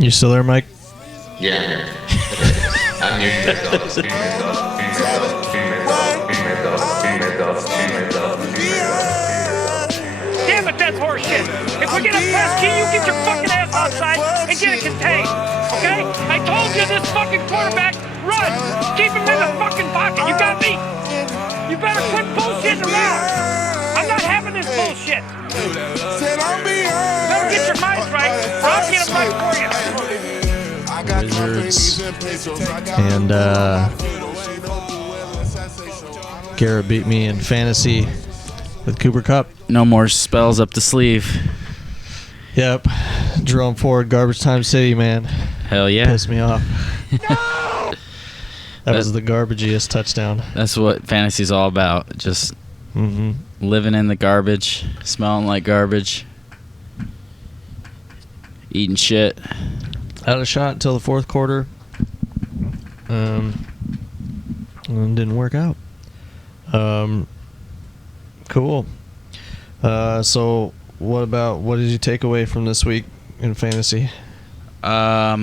You still there, Mike? Yeah. I'm here. Damn it, that's horseshit. If we get a press key, you get your fucking ass outside and get it contained. Okay? I told you this fucking quarterback, run. Keep him in the fucking pocket. You got me? You better quit bullshitting around. I'm not having this bullshit. You better get your minds right, or I'll get them right for you. Wizards. And Garrett beat me in fantasy with Cooper Kupp. No more spells up the sleeve. Yep. Jerome Fjord, garbage time city, man. Hell yeah. Pissed me off. No! That was the garbagiest touchdown. That's what fantasy's all about. Just living in the garbage, smelling like garbage, eating shit. I had a shot until the fourth quarter. And didn't work out. Cool. So what did you take away from this week in fantasy? A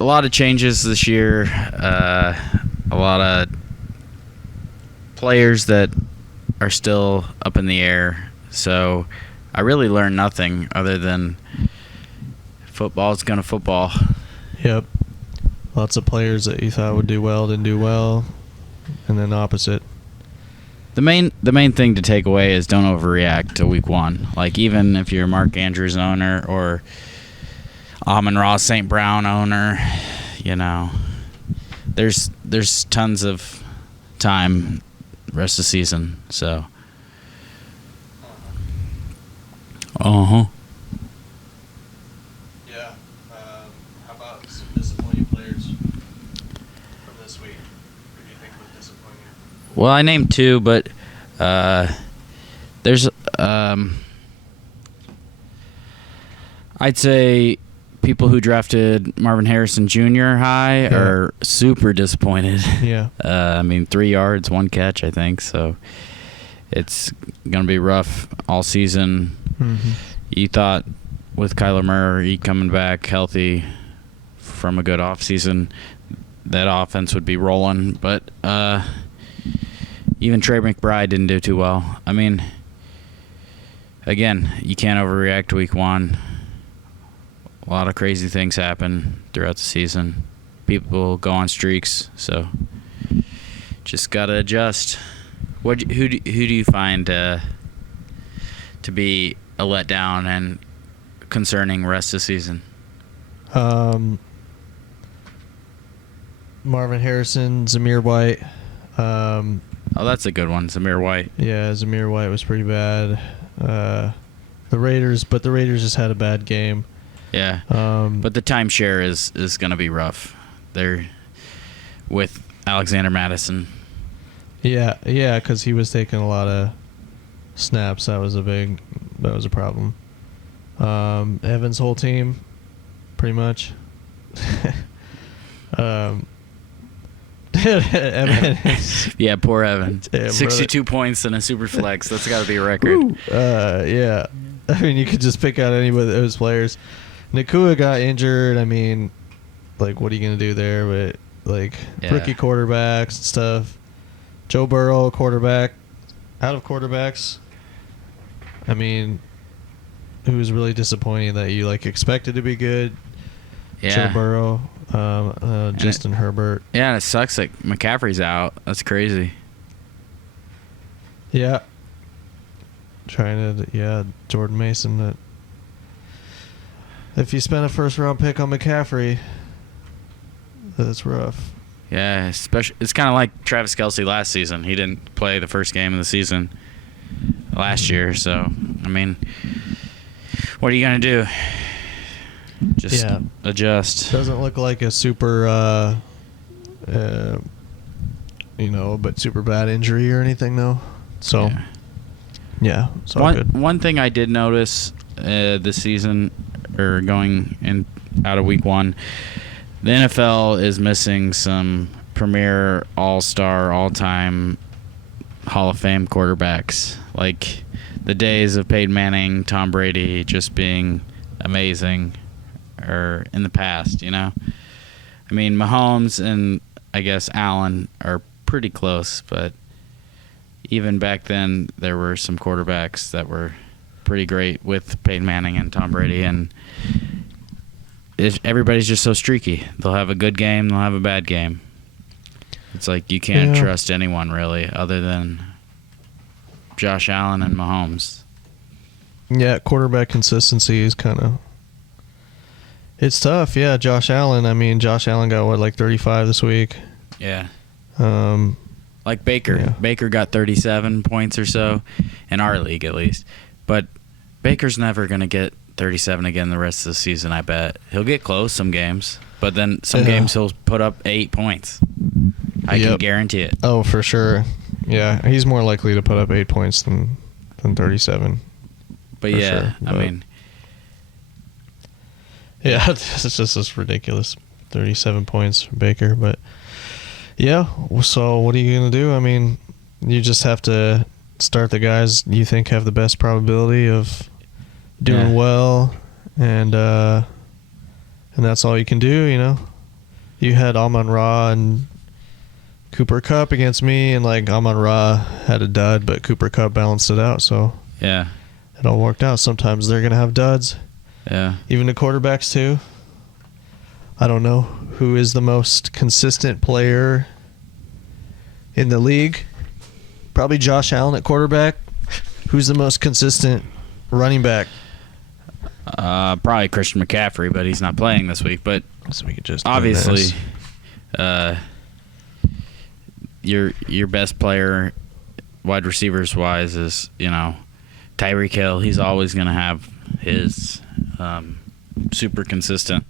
lot of changes this year. A lot of players that are still up in the air. So I really learned nothing other than football's gonna football. Yep. Lots of players that you thought would do well didn't do well, and then opposite. The main thing to take away is don't overreact to week one. Like, even if you're a Mark Andrews owner or Amon-Ra St. Brown owner, you know, there's tons of time rest of the season. So, Yeah. How about some disappointing players from this week? Who do you think would disappoint you? well, I named two, but there's I'd say people who drafted Marvin Harrison Jr. high are super disappointed. Yeah. I mean, 3 yards, 1 catch, I think. So it's gonna be rough all season. Mm-hmm. You thought with Kyler Murray coming back healthy from a good offseason, that offense would be rolling. But even Trey McBride didn't do too well. I mean, again, you can't overreact to week one. A lot of crazy things happen throughout the season. People go on streaks, so just gotta adjust. Who do you find to be a letdown and concerning rest of the season? Marvin Harrison, Zamir White. Oh, that's a good one, Zamir White. Yeah, Zamir White was pretty bad. The Raiders just had a bad game. Yeah, but the timeshare is going to be rough. They're with Alexander Madison. Yeah, because he was taking a lot of snaps. That was a problem. Evan's whole team, pretty much. Evan. Yeah, poor Evan. Damn, 62 points in a super flex. That's got to be a record. Ooh, yeah. I mean, you could just pick out any of those players. Nakua got injured. I mean, like, what are you going to do there? But, like, rookie quarterbacks and stuff. Joe Burrow, quarterback. Out of quarterbacks, I mean, who was really disappointing that you, like, expected to be good? Yeah. Joe Burrow, Justin Herbert. Yeah, and it sucks that McCaffrey's out. That's crazy. Yeah. Jordan Mason. If you spend a first-round pick on McCaffrey, that's rough. Yeah, especially it's kind of like Travis Kelce last season. He didn't play the first game of the season last year, so I mean, what are you gonna do? Just adjust. Doesn't look like a super, but super bad injury or anything though. So, yeah, it's all good. One thing I did notice this season, or going in out of week one, the NFL is missing some premier all-star, all-time Hall of Fame quarterbacks. Like, the days of Peyton Manning, Tom Brady just being amazing are in the past, you know? I mean, Mahomes and I guess Allen are pretty close, but even back then there were some quarterbacks that were pretty great with Peyton Manning and Tom Brady, and everybody's just so streaky. They'll have a good game, they'll have a bad game. It's like you can't trust anyone really other than Josh Allen and Mahomes. Yeah, quarterback consistency is kind of... It's tough, yeah. Josh Allen got, like 35 this week? Yeah. Like Baker. Yeah. Baker got 37 points or so, in our league at least. But Baker's never going to get 37 again the rest of the season, I bet. He'll get close some games, but then some games he'll put up 8 points. I can guarantee it. Oh, for sure. Yeah, he's more likely to put up 8 points than 37. But yeah, sure. I mean... Yeah, it's just ridiculous. 37 points for Baker, but... Yeah, so what are you going to do? I mean, you just have to start the guys you think have the best probability of doing well, and that's all you can do, you know? You had Amon-Ra and Cooper Kupp against me, and like Amon-Ra had a dud, but Cooper Kupp balanced it out, so yeah, it all worked out. Sometimes they're going to have duds. Yeah. Even the quarterbacks, too. I don't know who is the most consistent player in the league. Probably Josh Allen at quarterback. Who's the most consistent running back? Probably Christian McCaffrey, but he's not playing this week. But so we could just obviously, your best player, wide receivers wise, is Tyreek Hill. He's always going to have his super consistent.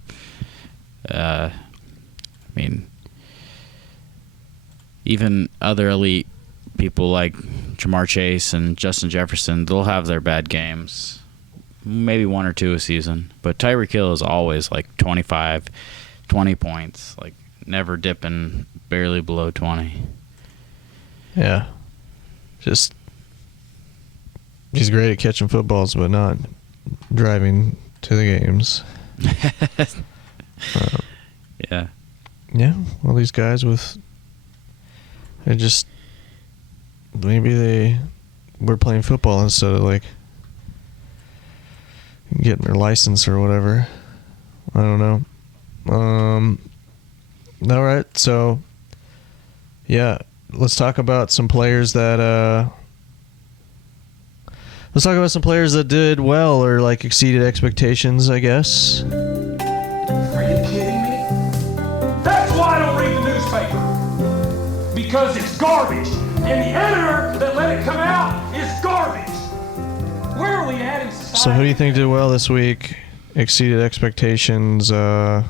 I mean, even other elite people like Jamar Chase and Justin Jefferson, they'll have their bad games, maybe 1 or 2 a season. But Tyreek Hill is always like 25, 20 points, like never dipping barely below 20. Yeah. Just, he's great at catching footballs, but not driving to the games. Yeah. Yeah. Well, these guys maybe they were playing football instead of like getting their license or whatever. I don't know. All right. So, yeah, let's talk about some players that did well or like exceeded expectations, I guess. Are you kidding me? That's why I don't read the newspaper. Because it's garbage. And the editor that let it come out is garbage. Where are we at in society? So who do you think did well this week, exceeded expectations so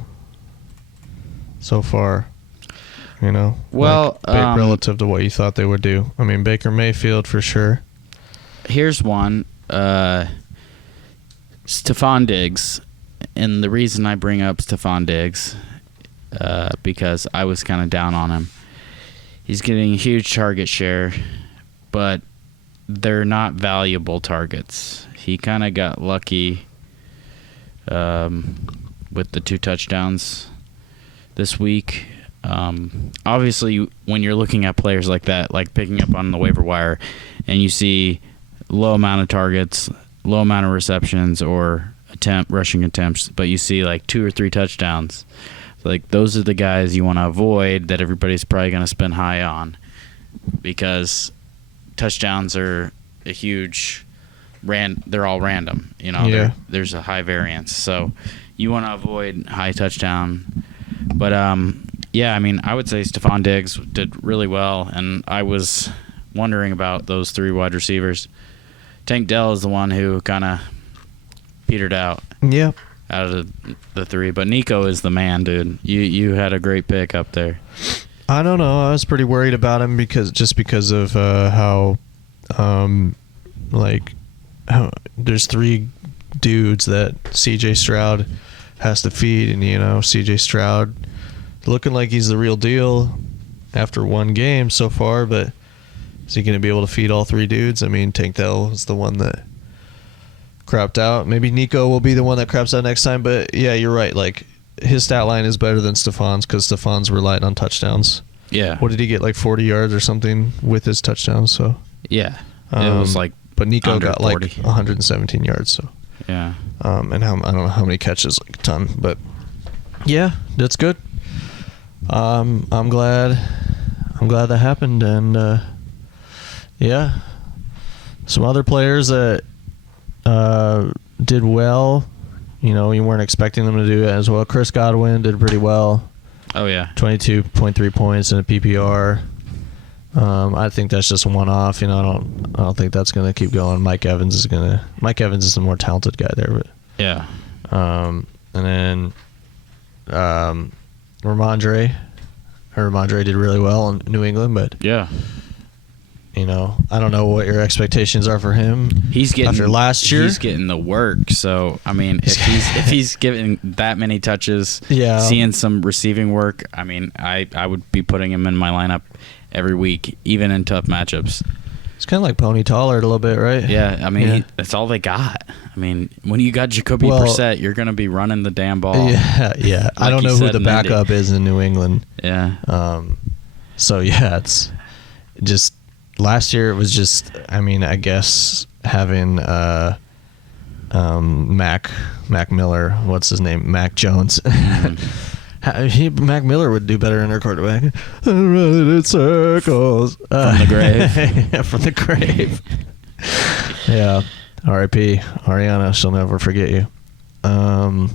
far? Well, relative to what you thought they would do. I mean, Baker Mayfield for sure. Here's one. Stephon Diggs. And the reason I bring up Stephon Diggs, because I was kind of down on him. He's getting a huge target share, but they're not valuable targets. He kind of got lucky with the 2 touchdowns this week. Obviously, when you're looking at players like that, like picking up on the waiver wire, and you see low amount of targets, low amount of receptions or rushing attempts, but you see like 2 or 3 touchdowns, like those are the guys you want to avoid that everybody's probably going to spend high on, because touchdowns are a huge they're all random, there's a high variance, so you want to avoid high touchdown. But yeah, I mean, I would say Stephon Diggs did really well, and I was wondering about those 3 wide receivers. Tank Dell is the one who kind of petered out. Yeah. Out of the 3, but Nico is the man, dude. You had a great pick up there. I don't know. I was pretty worried about him because of how there's 3 dudes that CJ Stroud has to feed, and CJ Stroud looking like he's the real deal after 1 game so far, but Is he going to be able to feed all 3 dudes? I mean, Tank Dell is the one that crapped out. Maybe Nico will be the one that craps out next time. But, yeah, you're right. Like, his stat line is better than Stefan's because Stefan's relied on touchdowns. Yeah. What did he get, like 40 yards or something with his touchdowns? So yeah. It was like but Nico got 40. like 117 yards. So yeah. And I don't know how many catches, like a ton. But, yeah, that's good. I'm glad that happened. And, yeah, some other players that did well. You know, you weren't expecting them to do it as well. Chris Godwin did pretty well. Oh yeah, 22.3 points in a PPR. I think that's just a one-off. You know, I don't think that's going to keep going. Mike Evans is the more talented guy there. But yeah. And then Ramondre did really well in New England, but yeah. You know, I don't know what your expectations are for him. He's getting after last year. He's getting the work. So I mean, if he's getting that many touches, yeah, seeing some receiving work, I mean, I would be putting him in my lineup every week, even in tough matchups. It's kind of like Pony Tollard a little bit, right? Yeah, I mean, that's all they got. I mean, when you got Jacoby Brissett, you're going to be running the damn ball. Yeah. I don't know who the backup is in New England. Yeah. So yeah, it's just. Last year it was just, I mean, I guess having Mac Miller, what's his name, Mac Jones. Mac Miller would do better in their quarterback. Running in circles from the grave. Yeah, from the grave. Yeah, R.I.P. Ariana, she'll never forget you. No.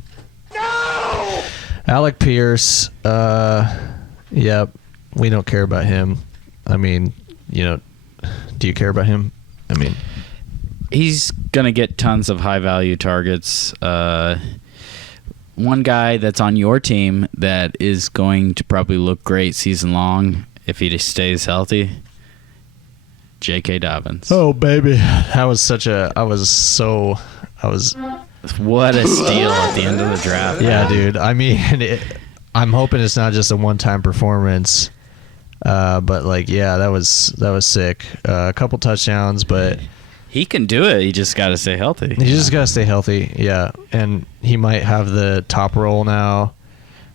Alec Pierce. Yep, we don't care about him. I mean, you know. Do you care about him? I mean, he's gonna get tons of high value targets. One guy that's on your team that is going to probably look great season long if he just stays healthy. J.K. Dobbins. Oh baby, that was what a steal at the end of the draft. Yeah, dude. I mean, I'm hoping it's not just a one-time performance. But like, yeah, that was sick. A couple touchdowns, but he can do it. He just got to stay healthy. He just got to stay healthy. Yeah, and he might have the top role now.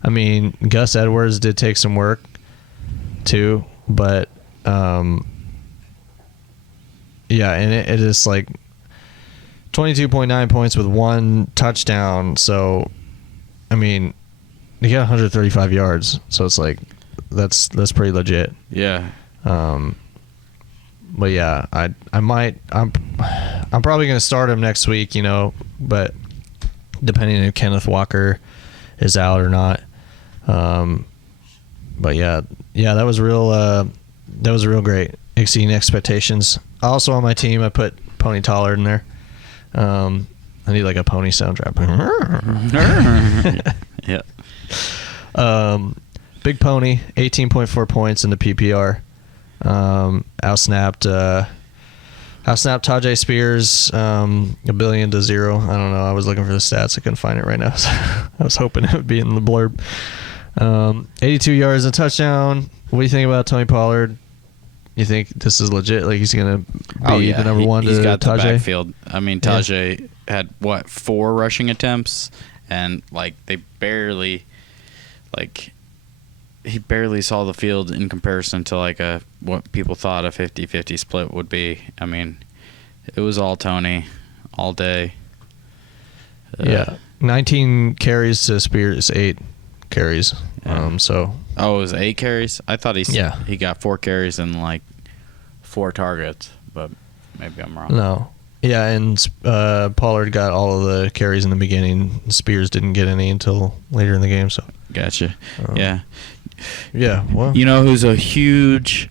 I mean, Gus Edwards did take some work too, but yeah, and it is like 22.9 points with 1 touchdown. So, I mean, he got 135 yards. So it's like. That's pretty legit. Yeah. But yeah, I'm probably gonna start him next week, you know, but depending if Kenneth Walker is out or not. But yeah, that was real great. Exceeding expectations. Also on my team, I put Pony Tollard in there. I need like a pony soundtrack. Yeah. Big Pony, 18.4 points in the PPR. Outsnapped Tajay Spears, 1 billion to 0. I don't know. I was looking for the stats. I couldn't find it right now. So I was hoping it would be in the blurb. 82 yards and a touchdown. What do you think about Tony Pollard? You think this is legit? Like he's gonna be the number one? He's got Tajay? The backfield. I mean, Tajay had 4 rushing attempts, and like they barely, he barely saw the field in comparison to like what people thought a 50-50 split would be. I mean, it was all Tony all day. Yeah, 19 carries to Spears, 8 carries. Yeah. It was 8 carries? I thought he got 4 carries and like 4 targets, but maybe I'm wrong. No. Yeah, and Pollard got all of the carries in the beginning. Spears didn't get any until later in the game. So gotcha. Yeah. Yeah. Well, you know who's a huge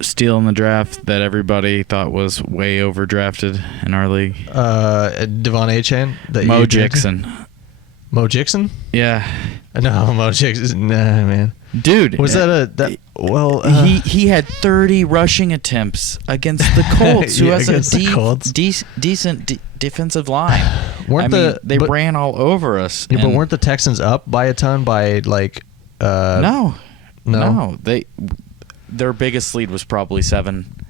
steal in the draft that everybody thought was way overdrafted in our league? Devon Achane. Mo Jixon. Mo Jixon? Yeah. No, Mo Jixon. Nah, man. Dude, was he had 30 rushing attempts against the Colts, who has a decent defensive line. They ran all over us. Yeah, but weren't the Texans up by a ton by like? No. their biggest lead was probably 7.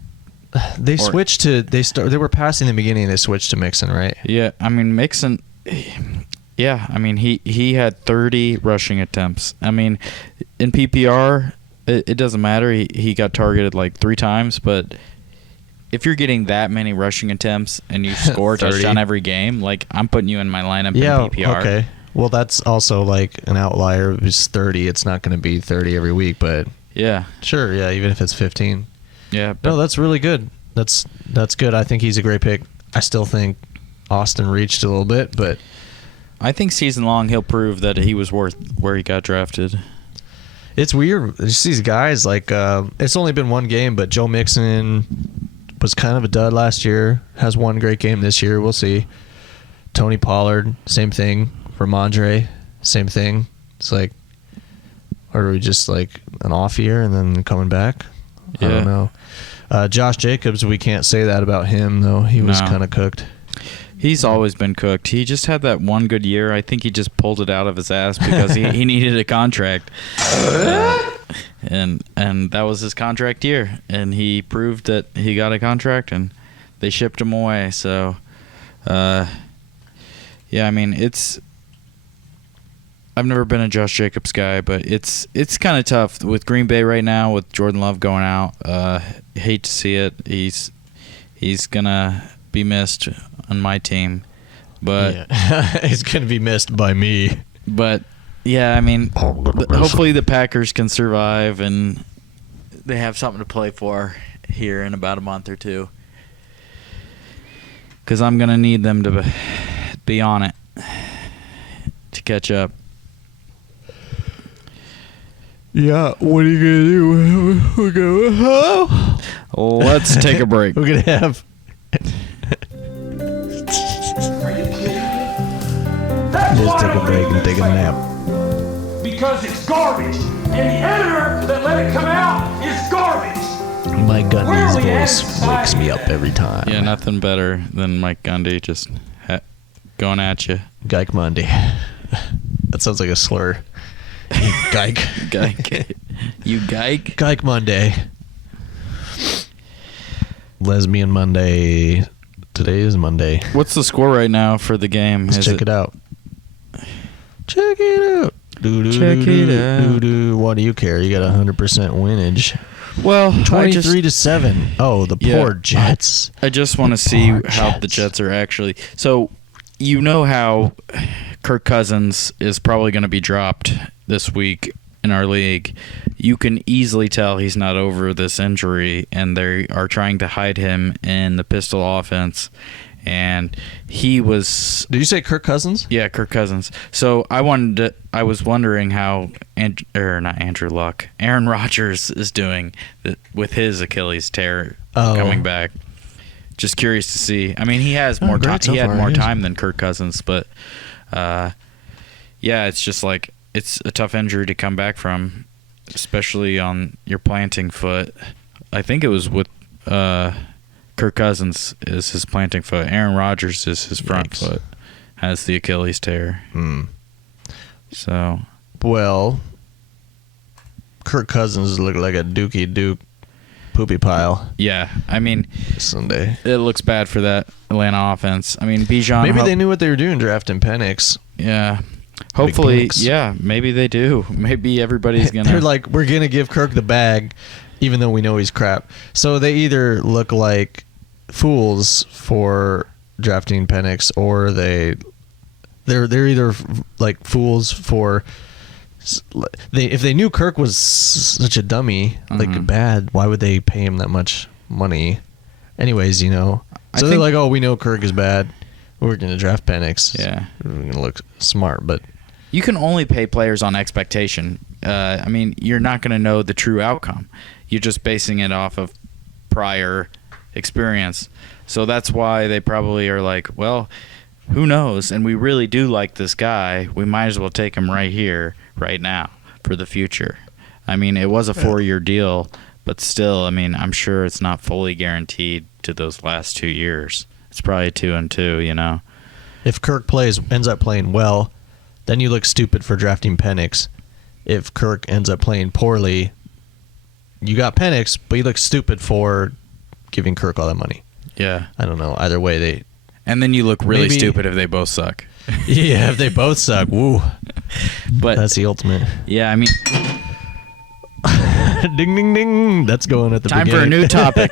They switched to they were passing in the beginning. They switched to Mixon, right? Yeah, I mean Mixon. Yeah, I mean he had 30 rushing attempts. I mean, in PPR, it doesn't matter. He got targeted like 3 times, but if you're getting that many rushing attempts and you score a touchdown every game, like I'm putting you in my lineup in PPR. Okay. Well, that's also like an outlier. If it's 30, it's not going to be 30 every week, but yeah, sure, yeah, even if it's 15. Yeah. No, that's really good. That's good. I think he's a great pick. I still think Austin reached a little bit, but I think season long he'll prove that he was worth where he got drafted. It's weird. Just these guys, like, it's only been one game, but Joe Mixon was kind of a dud last year. Has one great game this year. We'll see. Tony Pollard, same thing. Ramondre, same thing. It's like, or are we just like an off year and then coming back? Yeah. I don't know. Josh Jacobs, we can't say that about him, though. He was kind of cooked. He's always been cooked. He just had that one good year. I think he just pulled it out of his ass because he needed a contract. And that was his contract year. And he proved that he got a contract, and they shipped him away. So, yeah, I mean, I've never been a Josh Jacobs guy, but it's kind of tough with Green Bay right now with Jordan Love going out. Hate to see it. He's gonna be missed on my team, but he's gonna be missed by me. But yeah, I mean, hopefully the Packers can survive and they have something to play for here in about a month or two. Because I'm gonna need them to be on it to catch up. Yeah, what are you gonna do? We're gonna let's take a break. We're gonna have. Just take a break and take a nap. Because it's garbage, and the editor that let it come out is garbage. Mike Gundy's voice wakes me up every time. Yeah, nothing better than Mike Gundy just going at you. Geik Monday. That sounds like a slur. Geik. Geik. You geik? Geik Monday. Lesbian Monday. Today is Monday. What's the score right now for the game? Let's check it out. Check it out. Check it out. What do you care? You got 100% winage. Well, 23-7. Oh, the poor Jets. I just want to see how the Jets are actually. So, you know how Kirk Cousins is probably going to be dropped this week in our league. You can easily tell he's not over this injury, and they are trying to hide him in the pistol offense. And he was. Did you say Kirk Cousins? Yeah, Kirk Cousins. So I was wondering how not Andrew Luck, Aaron Rodgers is doing with his Achilles tear coming back. Just curious to see. I mean, he has more time. He had more time than Kirk Cousins, but yeah, it's just like it's a tough injury to come back from, especially on your planting foot. I think it was with Kirk Cousins is his planting foot. Aaron Rodgers is his front foot. Has the Achilles tear. So, well, Kirk Cousins looked like a Dookie Duke poopy pile. Yeah, I mean, Sunday. It looks bad for that Atlanta offense. I mean, Bijan. Maybe they knew what they were doing drafting Penix. Yeah. Hopefully, yeah, maybe they do. Maybe everybody's going to. They're like, we're going to give Kirk the bag, even though we know he's crap. So they either look like fools for drafting Penix, or they're either like fools for. If they knew Kirk was such a dummy, like bad, why would they pay him that much money? Anyways, you know. So they're like, oh, we know Kirk is bad. We're going to draft Penix. Yeah. We're going to look smart, but. You can only pay players on expectation. I mean, you're not going to know the true outcome. You're just basing it off of prior experience. So that's why they probably are like, well, who knows? And we really do like this guy. We might as well take him right here, right now, for the future. I mean, it was a 4-year deal, but still, I mean, I'm sure it's not fully guaranteed to those last 2 years. It's probably 2 and 2, you know. If Kirk ends up playing well, then you look stupid for drafting Penix. If Kirk ends up playing poorly, you got Penix, but you look stupid for giving Kirk all that money. Yeah. I don't know. Either way, And then you look really Maybe- stupid if they both suck. yeah, if they both suck, woo. But That's the ultimate. yeah, I mean, Ding, ding, ding. That's going at the time for a beginning. new topic.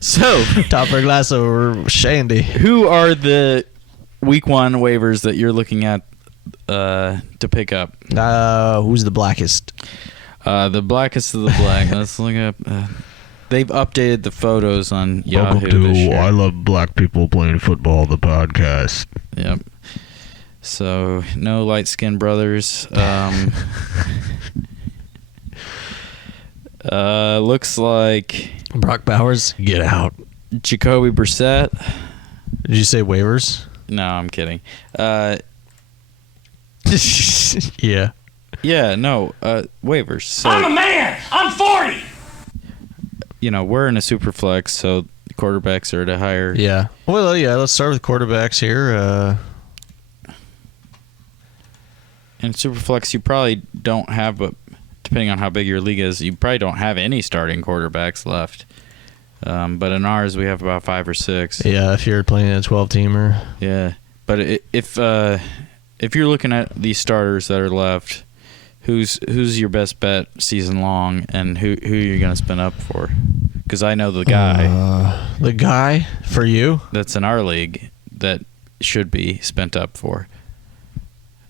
So, Top for a glass of shandy. who are the week 1 waivers that you're looking at to pick up? Who's the blackest? The blackest of the black. Let's look up. They've updated the photos on Yahoo this year. I Love Black People Playing Football, the podcast. Yep. So no light skinned brothers. Looks like Brock Bowers, get out. Jacoby Brissett. Did you say waivers? No, I'm kidding. Yeah. Yeah, no, waivers. So, I'm a man. I'm 40. we're in a super flex, so quarterbacks are at a higher. Yeah. Well, yeah, let's start with quarterbacks here. In super flex, you probably don't have, but depending on how big your league is, you probably don't have any starting quarterbacks left. But in ours, we have about 5 or 6. Yeah, if you're playing a 12-teamer. Yeah, but if you're looking at these starters that are left, who's your best bet season long, and who you're gonna spin up for? Because I know the guy. The guy for you? That's in our league that should be spent up for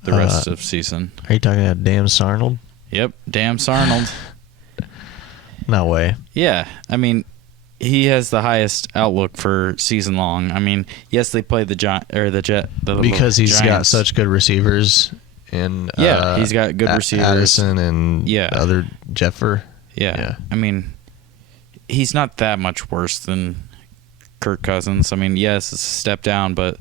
the rest of season. Are you talking about Dan Sarnold? Yep, damn Sarnold. No way. Yeah, I mean, he has the highest outlook for season long. I mean, yes, they play the Because he's got Giants. such good receivers. And He's got good receivers. Addison and Yeah. other Jeffer. Yeah. I mean, he's not that much worse than Kirk Cousins. I mean, yes, it's a step down, but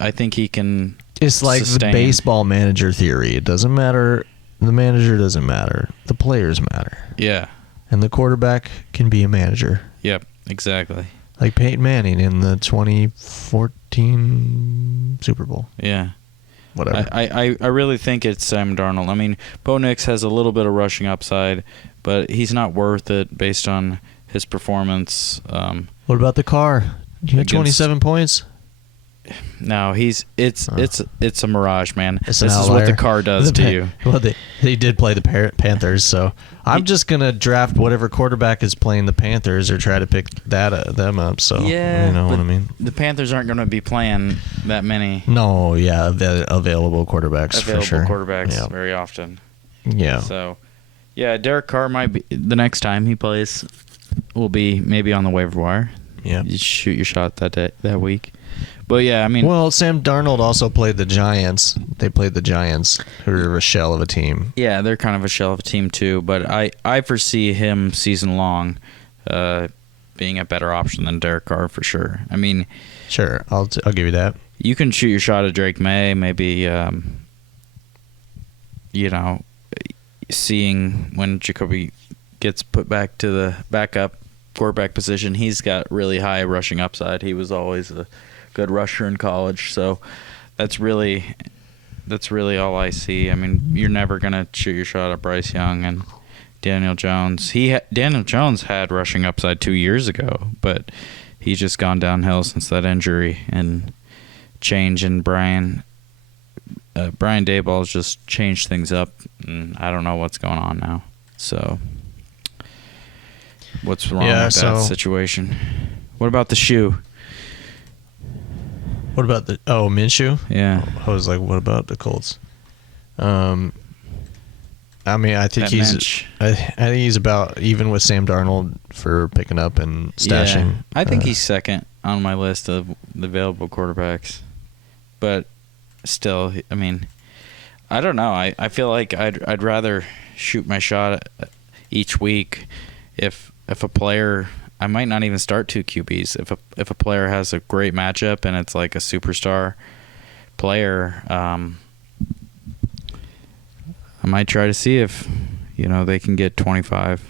I think he can. It's like sustain. the baseball manager theory. It doesn't matter. The manager doesn't matter. The players matter. Yeah. And the quarterback can be a manager. Yep. Exactly. Like Peyton Manning in the 2014 Super Bowl. Yeah. Whatever. I really think it's Sam Darnold. I mean, Bo Nix has a little bit of rushing upside, but he's not worth it based on his performance. What about the car? You had Against- 27 points? No, it's a mirage, man. It's an This is what the outlier. car does to you. Well, they did play the Panthers, so I'm just gonna draft whatever quarterback is playing the Panthers or try to pick them up. So Yeah, you know what but I mean. The Panthers aren't going to be playing that many No, yeah, available quarterbacks for sure. quarterbacks Yeah. very often. Yeah. So, yeah, Derek Carr might be the next time he plays. Will be maybe on the waiver wire. Yeah. You shoot your shot that week. But yeah, I mean, Well, Sam Darnold also played the Giants. They played the Giants, who are a shell of a team. yeah, they're kind of a shell of a team too. But I foresee him season long being a better option than Derek Carr for sure. I mean, Sure, I'll give you that. you can shoot your shot at Drake May, maybe seeing when Jacoby gets put back to the backup quarterback position. He's got really high rushing upside. He was always a good rusher in college, so that's really all I see. I mean, you're never gonna shoot your shot at Bryce Young and Daniel Jones. Daniel Jones had rushing upside 2 years ago, but he's just gone downhill since that injury and change. And Brian Daboll's just changed things up, and I don't know what's going on now. So, what's wrong with that situation? What about the shoe? What about Minshew? Yeah. I was like, what about the Colts? I mean, I think I think he's about even with Sam Darnold for picking up and stashing. Yeah, I think he's second on my list of the available quarterbacks. But still, I mean, I don't know. I feel like I'd rather shoot my shot each week if a player. I might not even start 2 QBs if a player has a great matchup and it's like a superstar player. I might try to see if they can get 25.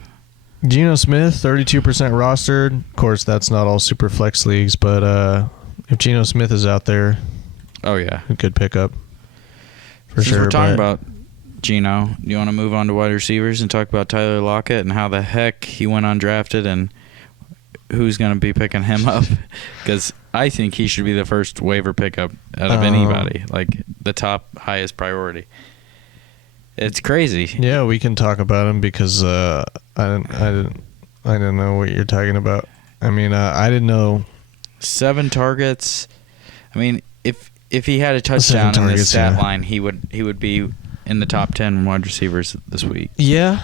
Geno Smith, 32% rostered. Of course, that's not all super flex leagues, but if Geno Smith is out there, Oh yeah, a good pickup for Since sure. we're talking about Gino, do you want to move on to wide receivers and talk about Tyler Lockett and how the heck he went undrafted and who's going to be picking him up? Because I think he should be the first waiver pickup out of anybody, like the top highest priority. It's crazy. Yeah, we can talk about him because I didn't know what you're talking about. I mean, I didn't know. 7 targets. I mean, if he had a touchdown in the stat line, he would be in the top 10 wide receivers this week. Yeah.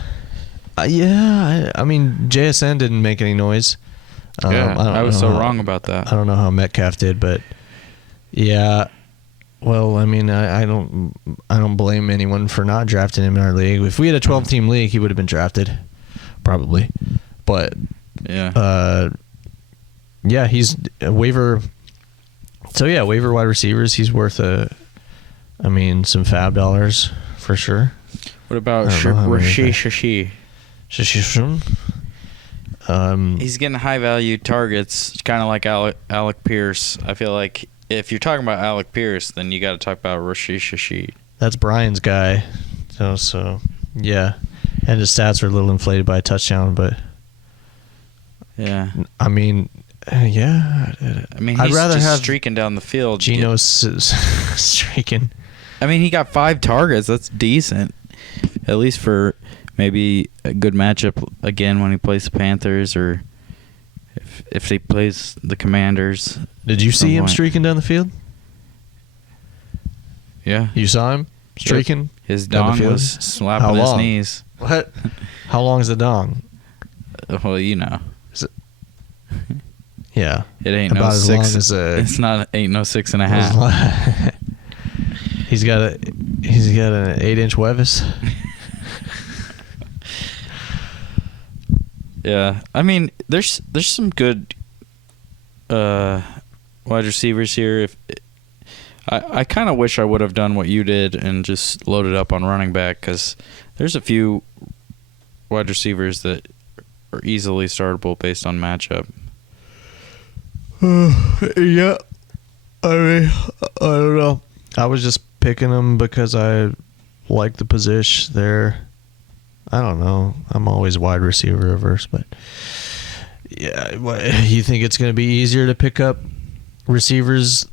I mean, JSN didn't make any noise. I was so wrong about that. I don't know how Metcalf did, but yeah. Well, I mean, I don't blame anyone for not drafting him in our league. If we had a 12-team league, he would have been drafted, probably. But yeah, he's a waiver. So yeah, waiver wide receivers. He's worth some fab dollars for sure. What about Shashi? He's getting high value targets, kind of like Alec Pierce. I feel like if you're talking about Alec Pierce, then you got to talk about Shashi. That's Brian's guy. So yeah, and his stats are a little inflated by a touchdown, but yeah. I mean, yeah. I'd rather have streaking down the field. Gino's streaking. I mean, he got 5 targets. That's decent, at least for maybe a good matchup again when he plays the Panthers or if he plays the Commanders. Did you see him streaking down the field? Yeah. You saw him streaking? His dong was slapping his knees. What? How long is the dong? Well, you know. Yeah. It ain't about no as 6. Long as it's not. Ain't no 6.5. He's got an 8-inch Wevis. Yeah, I mean, there's some good wide receivers here. If I kind of wish I would have done what you did and just loaded up on running back, because there's a few wide receivers that are easily startable based on matchup. Yeah, I mean, I don't know. I was just picking them because I like the position there. I don't know. I'm always wide receiver averse, but yeah, you think it's going to be easier to pick up receivers,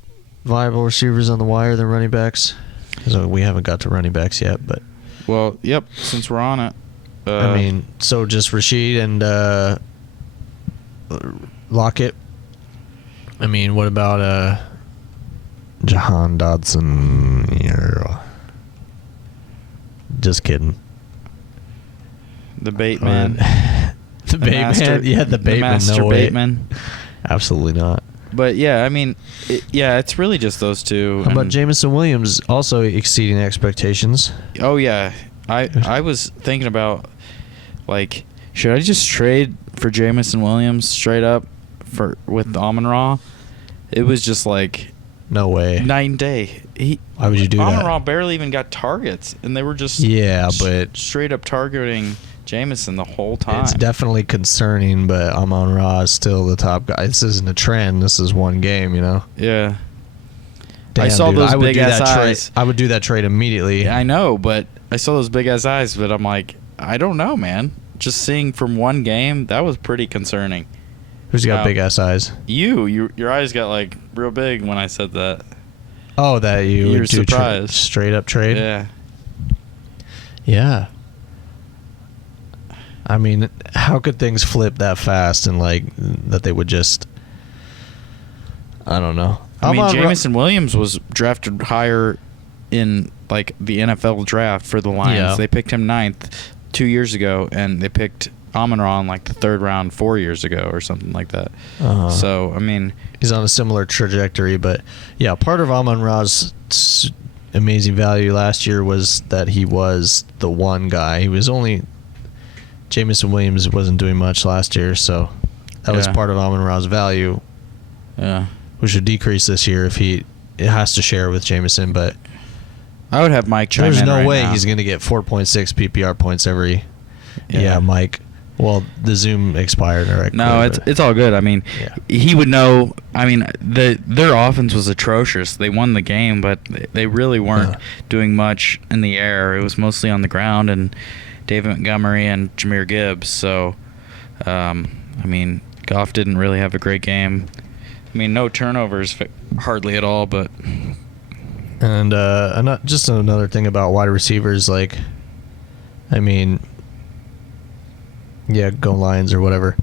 viable receivers on the wire than running backs? Because we haven't got to running backs yet, but well, yep. Since we're on it, I mean, so just Rashid and Lockett. I mean, what about Jahan Dodson? Yeah. Just kidding. The Bateman. The Bateman. Yeah, the Bateman. The no way. Bateman. Absolutely not. But yeah, I mean, it's really just those two. How about Jameson Williams also exceeding expectations? Oh yeah, I was thinking about, like, should I just trade for Jameson Williams straight up with Amon-Ra? It was just like, no way, night and day. Why would you do that? Amon-Ra barely even got targets, and they were just but straight up targeting Jameson the whole time. It's definitely concerning, but Amon-Ra is still the top guy. This isn't a trend. This is one game, you know? Yeah. Damn, I saw those big-ass eyes. I would do that trade immediately. Yeah, I know, but I saw those big-ass eyes, but I'm like, I don't know, man. Just seeing from one game, that was pretty concerning. Who's got big-ass eyes? Your eyes got, like, real big when I said that. Oh, that you were would do surprised. Straight-up trade? Yeah. Yeah. I mean, how could things flip that fast and, like, that they would just... I don't know. I mean, Jameson Williams was drafted higher in, like, the NFL draft for the Lions. Yeah. They picked him 9th 2 years ago, and they picked Amon-Ra in, like, the 3rd round 4 years ago or something like that. So, I mean... He's on a similar trajectory, but, yeah, part of Amon-Ra's amazing value last year was that he was the one guy. He was only... Jameson Williams wasn't doing much last year, so that was part of Amon-Ra's value. Yeah. Which should decrease this year if it has to share with Jameson, but I would have Mike chime in. There's no right way now. He's going to get 4.6 PPR points every. Yeah, Mike. Well, the Zoom expired. Right? No, it's all good. I mean, he would know. I mean, their offense was atrocious. They won the game, but they really weren't doing much in the air. It was mostly on the ground, and David Montgomery and Jahmyr Gibbs. So, I mean, Goff didn't really have a great game. I mean, no turnovers hardly at all, but. And just another thing about wide receivers, like, I mean, yeah, go Lions or whatever.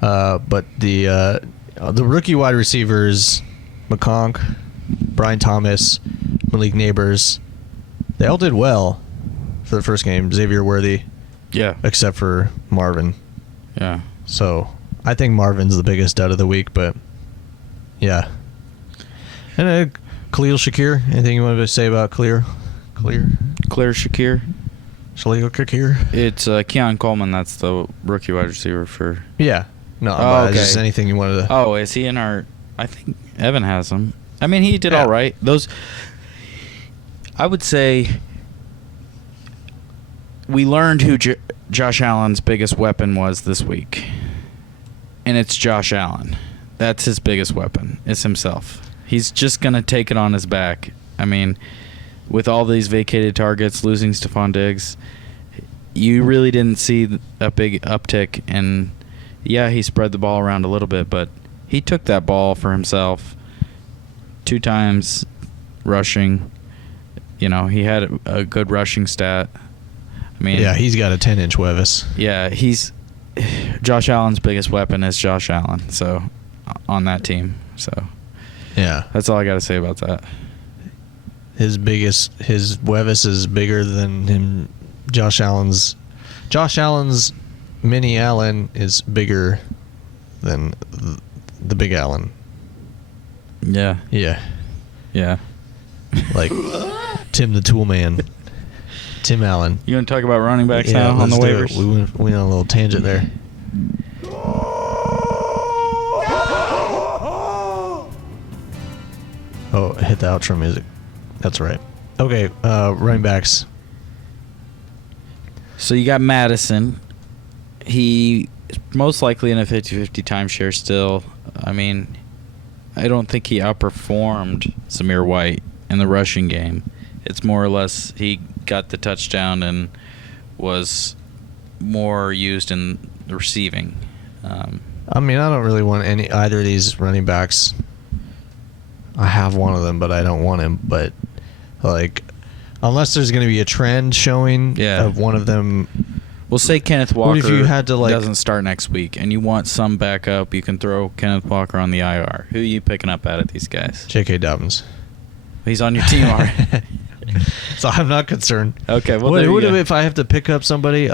But the rookie wide receivers, McConk, Brian Thomas, Malik Neighbors, they all did well for the first game. Xavier Worthy, except for Marvin. Yeah. So I think Marvin's the biggest dud of the week, but yeah. And Khalil Shakir, anything you want to say about Khalil Shakir? Khalil Shakir? It's Keon Coleman. That's the rookie wide receiver for. Yeah. No, okay. Just anything you wanted to. Oh, is he in our? I think Evan has him. I mean, he did all right. Those. I would say. We learned who Josh Allen's biggest weapon was this week, and it's Josh Allen. That's his biggest weapon. It's himself. He's just gonna take it on his back. I mean, with all these vacated targets, losing Stephon Diggs, you really didn't see a big uptick. And yeah, he spread the ball around a little bit, but he took that ball for himself 2 times rushing. You know, he had a good rushing stat. I mean, yeah, he's got a 10-inch Wevis. Yeah, Josh Allen's biggest weapon is Josh Allen. So on that team, so yeah, that's all I got to say about that. His Wevis is bigger than him. Josh Allen's mini Allen is bigger than the big Allen. Yeah. Yeah. Yeah. Like Tim the Tool Man. Tim Allen. You want to talk about running backs now on the waivers? We went on a little tangent there. Oh, hit the outro music. That's right. Okay, running backs. So you got Madison. He is most likely in a 50-50 timeshare still. I mean, I don't think he outperformed Zamir White in the rushing game. It's more or less he got the touchdown and was more used in the receiving. I mean, I don't really want either of these running backs. I have one of them, but I don't want him. But, like, unless there's going to be a trend showing of one of them. We'll say Kenneth Walker if you had to, like, doesn't start next week, and you want some backup, you can throw Kenneth Walker on the IR. Who are you picking up out of these guys? J.K. Dobbins. He's on your team already. So I'm not concerned. Okay, well, what if I have to pick up somebody?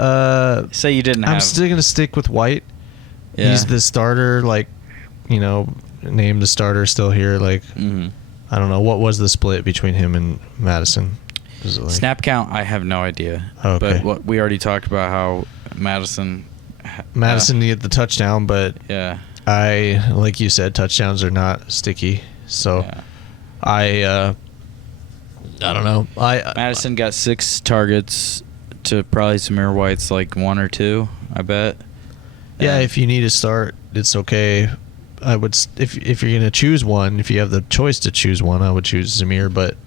Say you didn't have. I'm still going to stick with White. Yeah. He's the starter, like, you know, named the starter still here. Like, I don't know. What was the split between him and Madison? Was it like, snap count, I have no idea. Okay. But we already talked about how Madison needed the touchdown, but yeah, like you said, touchdowns are not sticky. So I don't know. Madison got 6 targets to probably Zamir White's like 1 or 2, I bet. Yeah, if you need to start, it's okay. I would, if you're gonna choose one, if you have the choice to choose one, I would choose Zamir. But,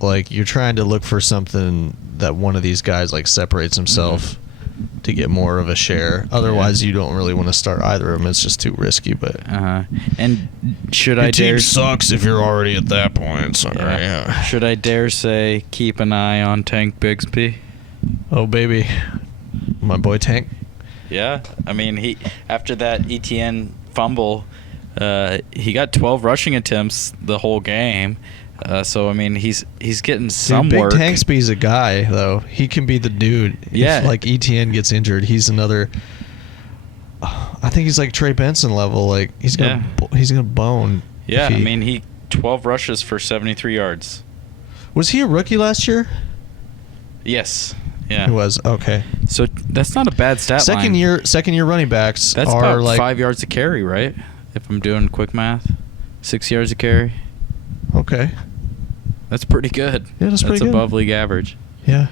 like, you're trying to look for something that one of these guys like separates himself to get more of a share. Otherwise, you don't really want to start either of them. It's just too risky. But and should your I dare? Team sucks if you're already at that point. Sorry. Yeah. Should I dare say keep an eye on Tank Bigsby? Oh baby, my boy Tank. Yeah, I mean he after that ETN fumble, he got 12 rushing attempts the whole game. So I mean he's getting some Big work. Tanksby's a guy though. He can be the dude. Yeah. If, like, ETN gets injured, he's another. I think he's like Trey Benson level. Like he's gonna bone. Yeah, I mean he 12 rushes for 73 yards. Was he a rookie last year? Yes. Yeah. He was. Okay. So that's not a bad stat line. Second year running backs that's are about like 5 yards a carry, right? If I'm doing quick math, 6 yards a carry. Okay. That's pretty good. Yeah, that's pretty good. That's above league average. Yeah.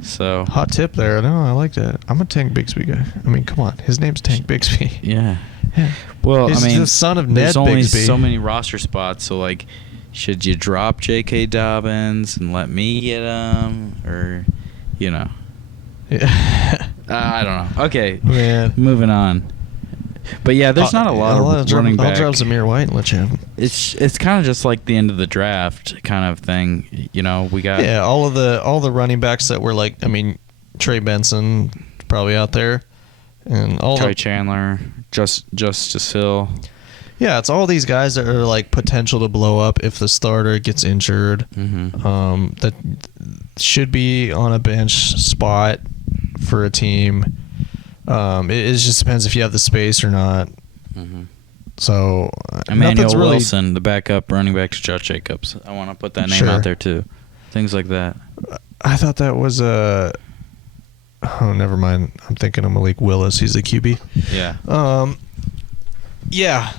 So hot tip there. No, I like that. I'm a Tank Bixby guy. I mean, come on. His name's Tank Bixby. yeah. Yeah. Well, He's I mean, the son of Ned there's only Bixby. so many roster spots. So like, should you drop J.K. Dobbins and let me get him, or, you know? Yeah. I don't know. Okay, Man. moving on. But yeah, there's not a lot of running back. I'll drop Zamir White and let you have him. It's kind of just like the end of the draft kind of thing. You know, we got all the running backs that were like, I mean, Trey Benson probably out there, and all Trey Chandler, Justice Hill. Yeah, it's all these guys that are like potential to blow up if the starter gets injured. Mm-hmm. That should be on a bench spot for a team. It just depends if you have the space or not. Mm-hmm. So Emmanuel really, Wilson, the backup running back to Josh Jacobs. I want to put that name out there too. Things like that. I thought that was a. Oh, never mind. I'm thinking of Malik Willis. He's the QB. Yeah. Yeah.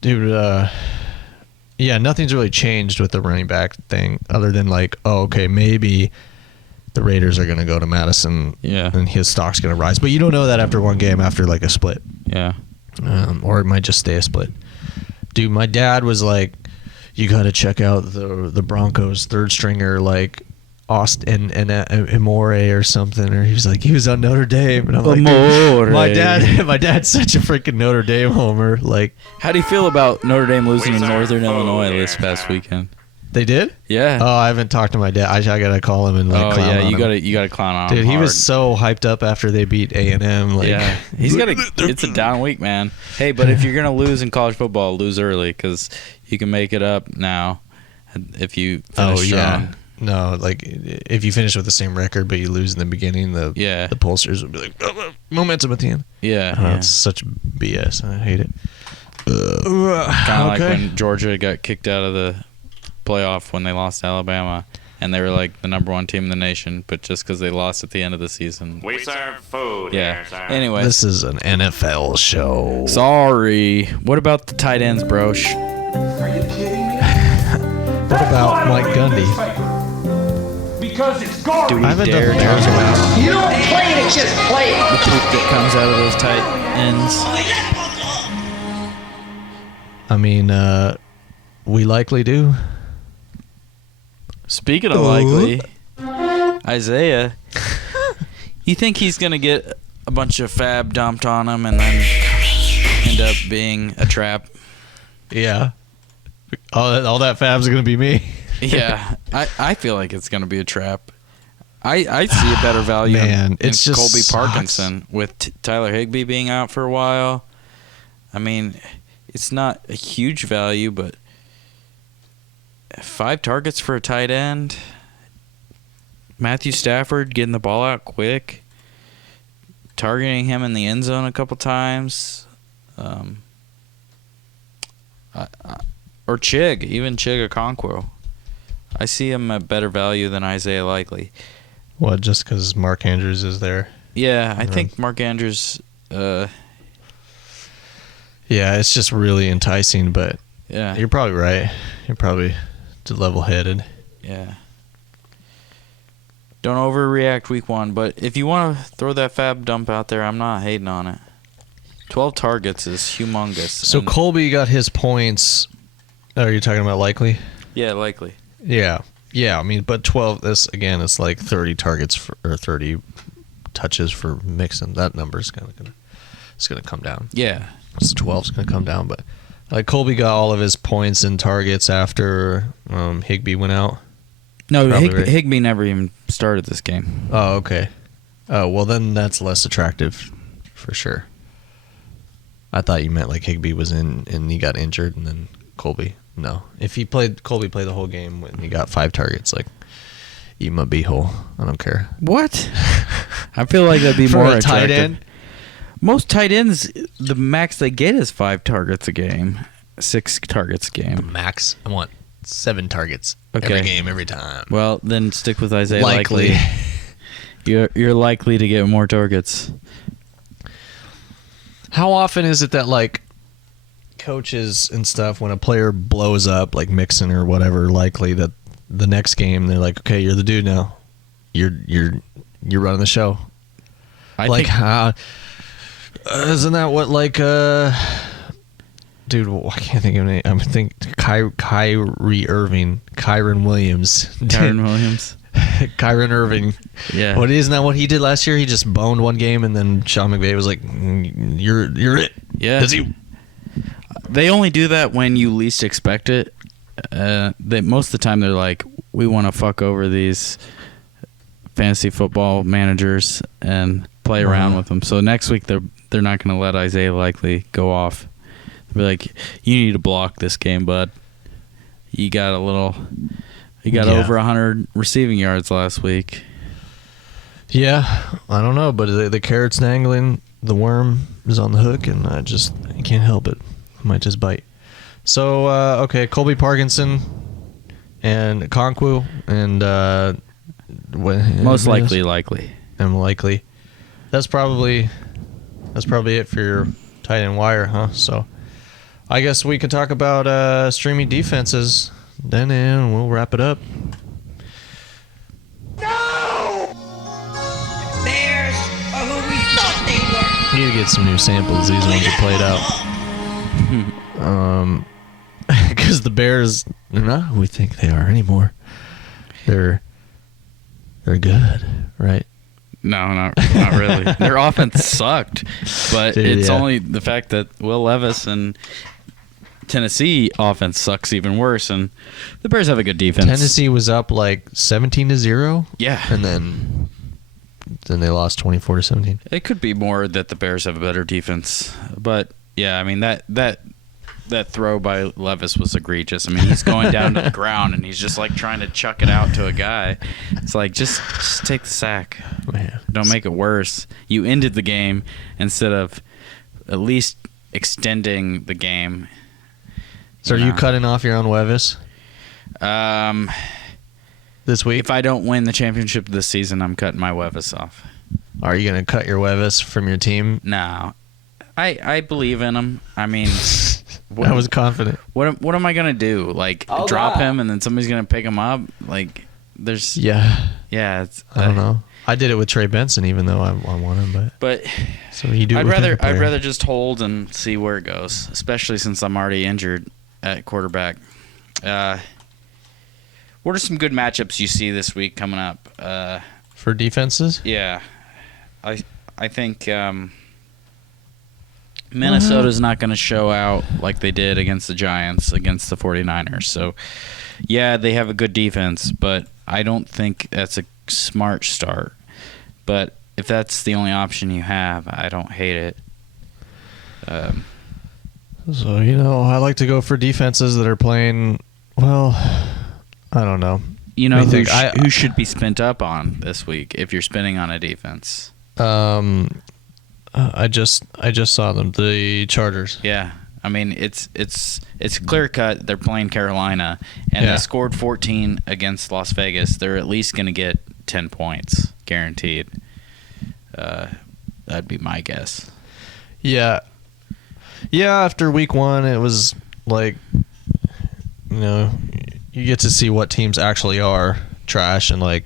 Dude. Yeah. Nothing's really changed with the running back thing, other than like, oh, okay, maybe the Raiders are going to go to Madison, and his stock's going to rise. But you don't know that after one game, after like a split. Yeah. Or it might just stay a split. Dude, my dad was like, you got to check out the Broncos third stringer, like Austin and Amore or something. Or he was on Notre Dame. And I'm like, dude, my dad's such a freaking Notre Dame homer. Like, how do you feel about Notre Dame losing to Northern Illinois this past weekend? They did? Yeah. Oh, I haven't talked to my dad. I gotta call him and like. Oh yeah, you him. gotta clown on him. Dude, he hard. was so hyped up after they beat A&M. Like, yeah, it's a down week, man. Hey, but if you're gonna lose in college football, lose early because you can make it up now if you finish strong. No, like if you finish with the same record but you lose in the beginning, the pollsters would be like, momentum at the end. Yeah, it's such BS. I hate it. Kind of like when Georgia got kicked out of the playoff when they lost to Alabama, and they were like the #1 team in the nation, but just because they lost at the end of the season. We serve food. Yeah. Anyway, this is an NFL show. Sorry. What about the tight ends, brosh? Are you kidding me? What about Mike Gundy? Because it's garbage. Do we I haven't dare done talk about You don't play it, it's just play it. the poop that comes out of those tight ends? I mean, we likely do. Speaking of likely, Isiah, you think he's going to get a bunch of fab dumped on him and then end up being a trap? Yeah. All that fab's going to be me. Yeah, I feel like it's going to be a trap. I see a better value in it's just Colby sucks. Parkinson with Tyler Higbee being out for a while. I mean, it's not a huge value, but 5 targets for a tight end. Matthew Stafford getting the ball out quick. Targeting him in the end zone a couple times. Or Chig, even Chig Okonkwo. I see him at better value than Isaiah Likely. What, just because Mark Andrews is there? Yeah, I think Mark Andrews... yeah, it's just really enticing, but yeah, you're probably right. You're probably level-headed. Yeah. Don't overreact week 1, but if you want to throw that fab dump out there, I'm not hating on it. 12 targets is humongous. So Colby got his points. Oh, you're talking about Likely? Yeah, Likely. Yeah. Yeah, I mean, but 12, this, again, it's like 30 targets or 30 touches for Mixon. That number is going to come down. Yeah. So 12 is going to come down, but like Colby got all of his points and targets after Higbee went out. No, Higbee never even started this game. Oh, okay. Oh, well, then that's less attractive for sure. I thought you meant like Higbee was in and he got injured and then Colby. No. If Colby played the whole game when he got 5 targets, like, eat my beehole. I don't care. What? I feel like that'd be for more a attractive. tight end? Most tight ends, the max they get is 5 targets a game, 6 targets a game. Max? I want 7 targets Okay. every game, every time. Well, then stick with Isaiah Likely. You're likely to get more targets. How often is it that, like, coaches and stuff, when a player blows up, like Mixon or whatever, Likely, that the next game they're like, okay, you're the dude now. You're running the show. I like, think, isn't that what like dude? I can't think of any. I'm thinking Kyrie Irving, Kyron Williams, Kyron Irving. Yeah. What isn't that what he did last year? He just boned one game, and then Sean McVay was like, "You're it." Yeah. That's you. They only do that when you least expect it. Most of the time they're like, we want to fuck over these fantasy football managers and play around with them. So next week they're not going to let Isiah Likely go off. They'll be like, you need to block this game, bud. You got over 100 receiving yards last week. Yeah, I don't know, but the carrot's dangling, the worm is on the hook, and I can't help it. I might just bite. So, okay, Colby Parkinson and Okonkwo, and most likely. And likely. That's probably it for your tight end wire, huh? So, I guess we can talk about streaming defenses then, and we'll wrap it up. No! Bears are who we thought they were. Need to get some new samples. These ones are played out. Because the Bears, they're not who we think they are anymore. They're good, right? No, not really. Their offense sucked, but it's only the fact that Will Levis and Tennessee offense sucks even worse, and the Bears have a good defense. Tennessee was up like 17-0. Yeah, and then they lost 24-17. It could be more that the Bears have a better defense, but yeah, I mean that throw by Levis was egregious. I mean, he's going down to the ground and he's just like trying to chuck it out to a guy. It's like just take the sack. Man. Don't make it worse. You ended the game instead of at least extending the game. So are you cutting off your own Levis? This week? If I don't win the championship this season, I'm cutting my Levis off. Are you going to cut your Levis from your team? No. I believe in him. I mean, I was confident. What am I gonna do? Like drop him and then somebody's gonna pick him up? Like there's It's, I don't know. I did it with Trey Benson, even though I want him, but so you do. I'd rather just hold and see where it goes, especially since I'm already injured at quarterback. What are some good matchups you see this week coming up? For defenses? Yeah, I think. Minnesota's not going to show out like they did against the Giants, against the 49ers. So, yeah, they have a good defense, but I don't think that's a smart start. But if that's the only option you have, I don't hate it. So, I like to go for defenses that are playing, well, I don't know. Who should be spent up on this week if you're spending on a defense? I just saw them, the Chargers. Yeah, I mean it's clear cut. They're playing Carolina, and they scored 14 against Las Vegas. They're at least going to get 10 points guaranteed. That'd be my guess. Yeah. After week 1, it was like, you get to see what teams actually are trash, and like.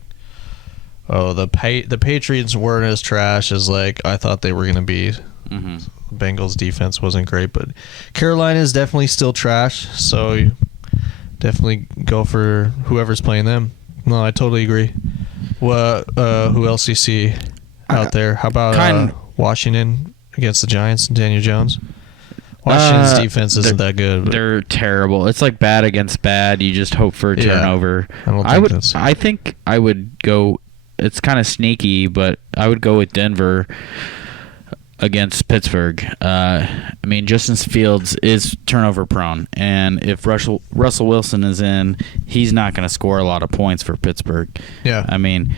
Oh, the Patriots weren't as trash as like I thought they were going to be. Mm-hmm. Bengals defense wasn't great, but Carolina is definitely still trash. So you definitely go for whoever's playing them. No, I totally agree. Well, who else do you see out there? How about Washington against the Giants and Daniel Jones? Washington's defense isn't that good. They're terrible. It's like bad against bad. You just hope for a turnover. I think I would go. It's kind of sneaky, but I would go with Denver against Pittsburgh. I mean, Justin Fields is turnover prone, and if Russell Wilson is in, he's not going to score a lot of points for Pittsburgh. Yeah. I mean,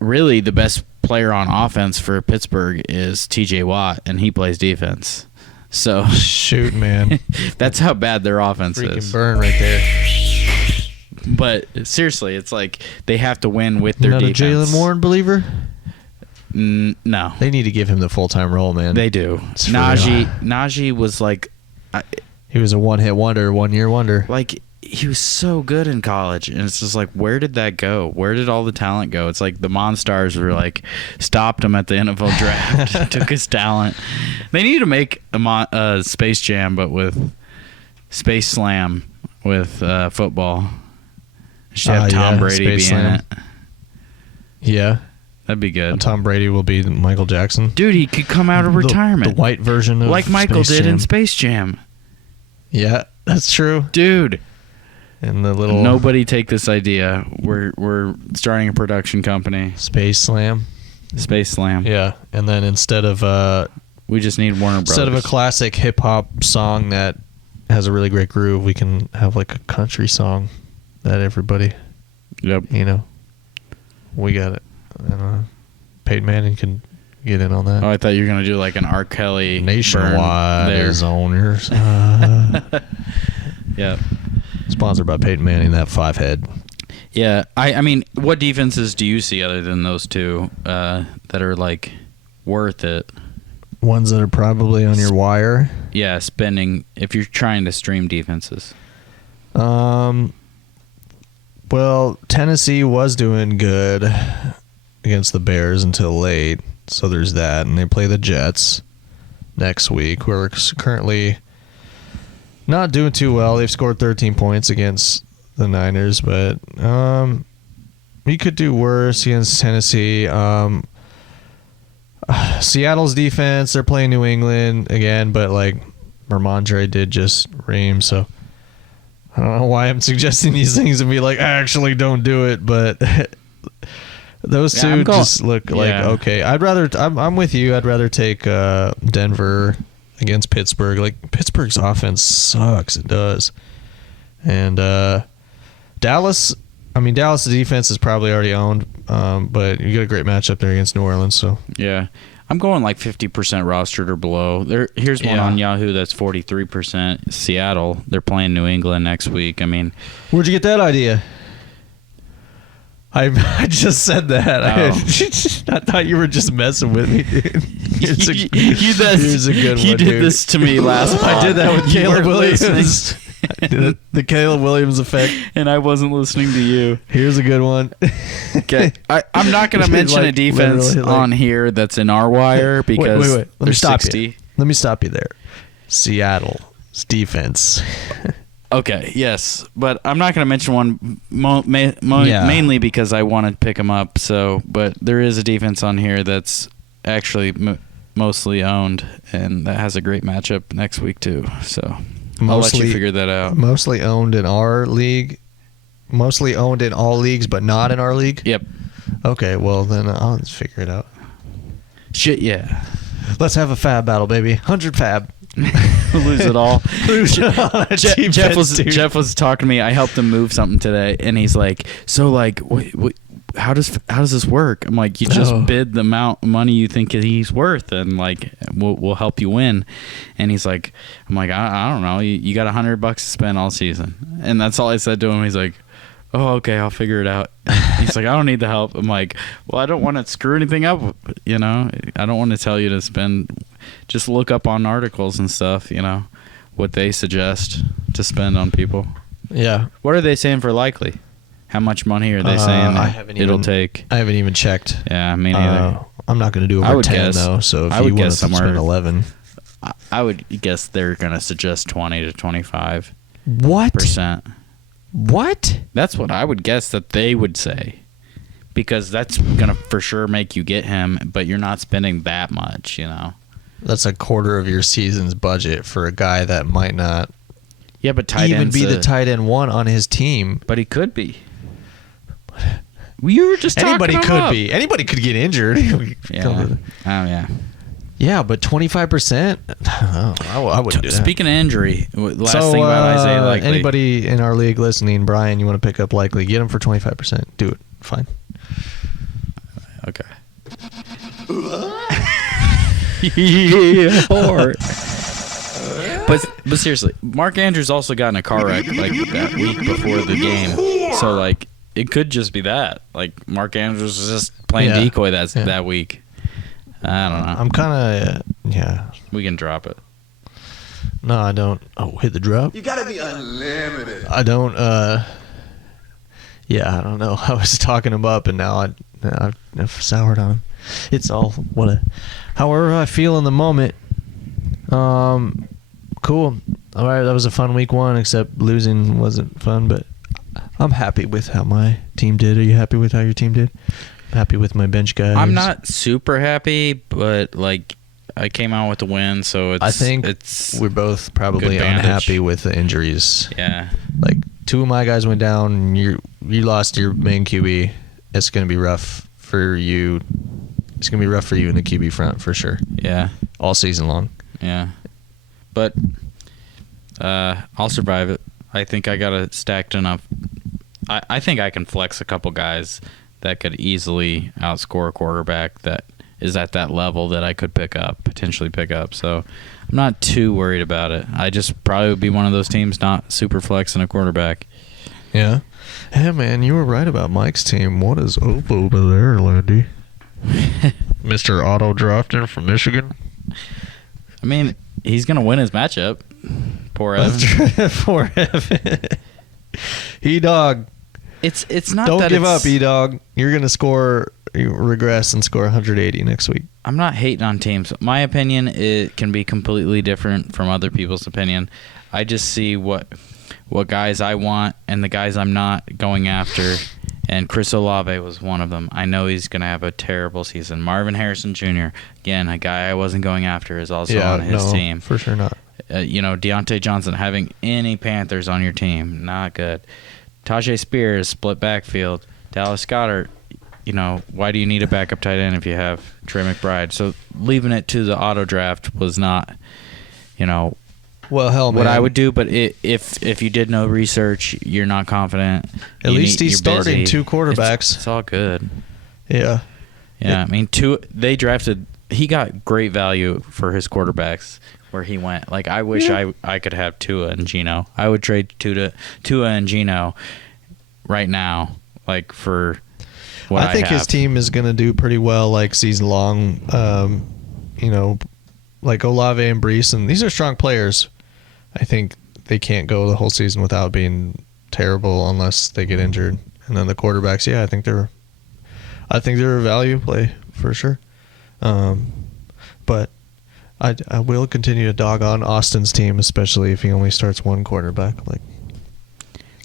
really the best player on offense for Pittsburgh is T.J. Watt, and he plays defense. So shoot, man. That's how bad their offense is. Freaking burn right there. But seriously, it's like they have to win with their defense. Not a Jalen Warren believer? No. They need to give him the full-time role, man. They do. Najee was like... he was a one-hit wonder, one-year wonder. Like, he was so good in college, and it's just like, where did that go? Where did all the talent go? It's like the Monstars were like stopped him at the NFL draft, took his talent. They need to make a Space Jam, but with Space Slam with football. Should have Tom Brady be in it. Yeah. That'd be good. Tom Brady will be Michael Jackson. Dude, he could come out of retirement. The white version of like Michael Space did Jam. in Space Jam. Yeah, that's true. Dude. And the little... Nobody take this idea. We're starting a production company. Space Slam. Space Slam. Yeah, and then instead of... we just need Warner Brothers. Instead of a classic hip-hop song that has a really great groove, we can have like a country song that everybody... Yep. You know, we got it. I don't know. Peyton Manning can get in on that. Oh, I thought you were gonna do like an R. Kelly Nationwide burn there. is owners. Yeah. Sponsored by Peyton Manning, that 5-head. Yeah. I mean, what defenses do you see other than those two that are like worth it? Ones that are probably on your wire. Yeah, spending if you're trying to stream defenses. Well, Tennessee was doing good against the Bears until late, so there's that. And they play the Jets next week. We're currently not doing too well. They've scored 13 points against the Niners, but we could do worse against Tennessee. Seattle's defense, they're playing New England again, but like Ramondre did just ream, so I don't know why I'm suggesting these things and be like, actually don't do it, but those two just look like okay. I'm with you. I'd rather take Denver against Pittsburgh. Like Pittsburgh's offense sucks. It does. And Dallas, Dallas' defense is probably already owned, but you get a great matchup there against New Orleans. So yeah. I'm going like 50% rostered or below. Here's one on Yahoo that's 43%. Seattle, they're playing New England next week. I mean, where'd you get that idea? I just said that. Oh. I thought you were just messing with me, dude. Here's a good one, You did dude. this to me last I did that with Caleb weren't Williams. The Caleb Williams effect. And I wasn't listening to you. Here's a good one. Okay, I'm not going to mention a defense on here that's in our wire because wait. Let me stop 60. you. Let me stop you there. Seattle's defense. Okay, yes, but I'm not going to mention one mainly because I want to pick them up. So, but there is a defense on here that's actually mostly owned, and that has a great matchup next week too. So I'll let you figure that out. Mostly owned in our league. Mostly owned in all leagues, but not in our league. Yep. Okay, well then I'll just figure it out. Shit, yeah. Let's have a fab battle, baby. 100 fab. Lose it all. Jeff Jeff was talking to me. I helped him move something today, and he's like, "So, like, how does this work?" I'm like, "You just bid the amount of money you think he's worth, and like, we'll help you win." And he's like, "I'm like, I don't know. You got $100 to spend all season," and that's all I said to him. He's like, "Oh, okay, I'll figure it out." He's like, "I don't need the help." I'm like, "Well, I don't want to screw anything up, you know. I don't want to tell you to spend. Just look up on articles and stuff, you know, what they suggest to spend on people." Yeah. What are they saying for likely? How much money are they saying it'll take? I haven't even checked. Yeah, me neither. I'm not going to do over 10 though. So if you want to spend 11, I would guess they're going to suggest 20 to 25%. What? What? That's what I would guess that they would say, because that's going to for sure make you get him, but you're not spending that much, you know. That's a quarter of your season's budget for a guy that might not. Yeah, but tight even end's be the tight end one on his team. But he could be. You were just talking anybody him could up. be. Anybody could get injured. Yeah. Yeah. Yeah, but 25%. I wouldn't do that. Speaking of injury, last thing about Isiah Likely. Anybody in our league listening, Brian, you want to pick up Likely? Get him for 25%. Do it. Fine. Okay. Yeah. But seriously, Mark Andrews also got in a car wreck like that week before the game, so like it could just be that like Mark Andrews was just playing decoy that week. I don't know. I'm kind of we can drop it. No, I don't. Oh, hit the drop. You gotta be unlimited. I don't. Yeah, I don't know. I was talking him up, and now I've soured on him. It's all however I feel in the moment. Cool. All right, that was a fun week 1, except losing wasn't fun, but I'm happy with how my team did. Are you happy with how your team did? I'm happy with my bench guys. I'm not super happy, but like I came out with the win, so I think we're both probably unhappy with the injuries. Yeah. Like 2 of my guys went down, and you lost your main QB. It's going to be rough for you. It's going to be rough for you in the QB front for sure. Yeah. All season long. Yeah. But I'll survive it. I think I got it stacked enough. I think I can flex a couple guys that could easily outscore a quarterback that is at that level that I could potentially pick up. So I'm not too worried about it. I just probably would be one of those teams not super flexing a quarterback. Yeah. Hey, man, you were right about Mike's team. What is up over there, Landy? Mr. Auto Drafting from Michigan? I mean, he's going to win his matchup. Poor Evan. Poor Evan. E-Dog. It's not Don't that give up, E-Dog. You're going to regress and score 180 next week. I'm not hating on teams. My opinion, it can be completely different from other people's opinion. I just see what guys I want and the guys I'm not going after, and Chris Olave was one of them. I know he's going to have a terrible season. Marvin Harrison Jr., again, a guy I wasn't going after, is also on his team. For sure not. Deontay Johnson, having any Panthers on your team, not good. Tajay Spears, split backfield. Dallas Goedert, why do you need a backup tight end if you have Trey McBride? So leaving it to the auto draft was not, well, hell, man. what I would do. But if you did no research, you're not confident. At least he's starting busy. 2 quarterbacks. It's all good. Yeah. Yeah, I mean, he got great value for his quarterbacks where he went. Like, I wish I could have Tua and Geno. I would trade Tua and Geno right now, like, for what I think have. his team is going to do pretty well, like, season long. Like Olave and Brees, and these are strong players. I think they can't go the whole season without being terrible unless they get injured. And then the quarterbacks, I think they're a value play for sure. But I will continue to dog on Austin's team, especially if he only starts 1 quarterback. Like,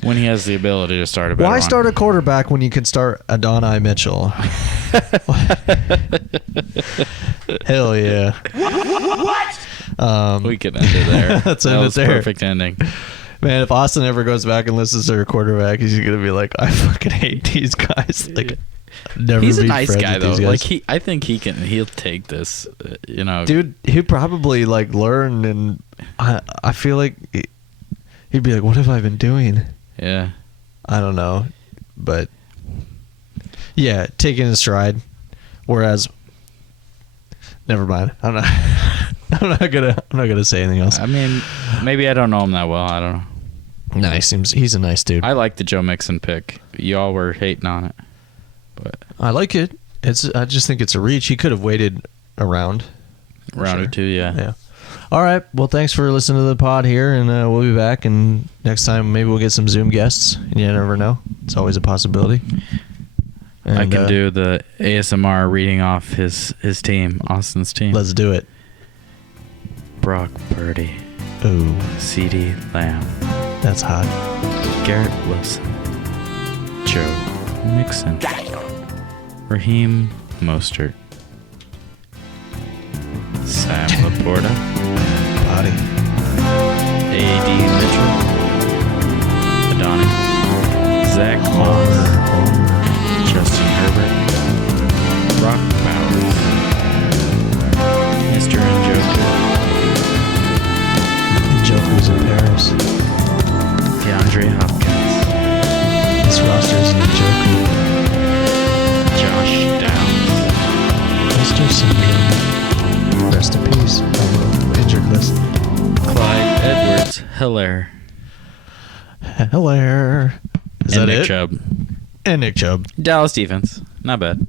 when he has the ability to start a better why start a quarterback when you can start Adonai Mitchell? Hell yeah. We can end it there. That's that was there. Perfect ending. Man, if Austin ever goes back and listens to their quarterback, he's gonna be like, I fucking hate these guys. Like, never. He's a be nice friends guy with though. these guys. Like I think he'll take this. Dude, he'd probably like learn, and I feel like he'd be like, what have I been doing? Yeah. I don't know, but yeah, taking his stride. Whereas, never mind. I'm not gonna say anything else. I mean, maybe I don't know him that well. I don't know. No, he's a nice dude. I like the Joe Mixon pick. Y'all were hating on it, but I like it. I just think it's a reach. He could have waited a round or 2. Yeah. All right. Well, thanks for listening to the pod here, and we'll be back. And next time, maybe we'll get some Zoom guests. You never know. It's always a possibility. And, I can do the ASMR reading off his team, Austin's team. Let's do it. Brock Purdy. Ooh. CeeDee Lamb. That's hot. Garrett Wilson. Joe Mixon. Raheem Mostert. Sam Laporta. Body. A.D. Mitchell. Adonai. Zach Moss. Justin Herbert. Brock Bowers. Mr. Njoku's in Paris. DeAndre Hopkins. This roster is Njoku. Josh Downs. Mr. Syndrome. Rest in peace. On the injured list. Clyde Edwards-Helaire. Hilaire. Is and that Nick it? Chubb. And Nick Chubb. Dallas defense. Not bad.